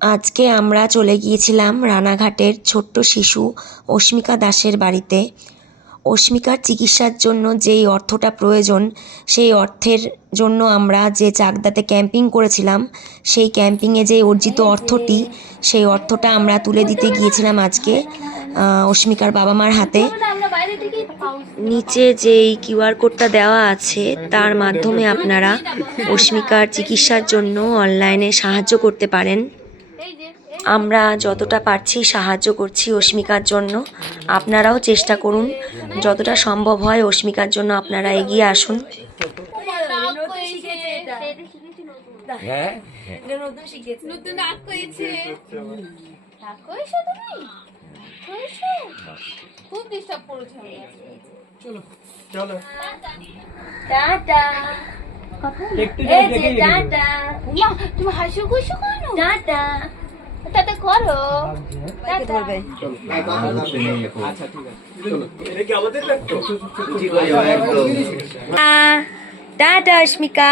আজকে আমরা চলে গিয়েছিলাম রানাঘাটের ছোট্ট শিশু অস্মিকা দাসের বাড়িতে। অস্মিকার চিকিৎসার জন্য যেই অর্থটা প্রয়োজন, সেই অর্থের জন্য আমরা যে চাকদাতে ক্যাম্পিং করেছিলাম, সেই ক্যাম্পিংয়ে যে অর্জিত অর্থটি, সেই অর্থটা আমরা তুলে দিতে গিয়েছিলাম আজকে অস্মিকার বাবা মার হাতে। নিচে যেই কিউআর কোডটা দেওয়া আছে, তার মাধ্যমে আপনারা অস্মিকার চিকিৎসার জন্য অনলাইনে সাহায্য করতে পারেন। আমরা যতটা পারছি সাহায্য করছি অস্মিকার জন্য। আপনারাও চেষ্টা করুন, যতটা সম্ভব হয় অস্মিকার জন্য আপনারা এগিয়ে আসুন। তুমি হাসি খুশি করো টাটা টাটা করো টাটা। টাটা অস্মিকা।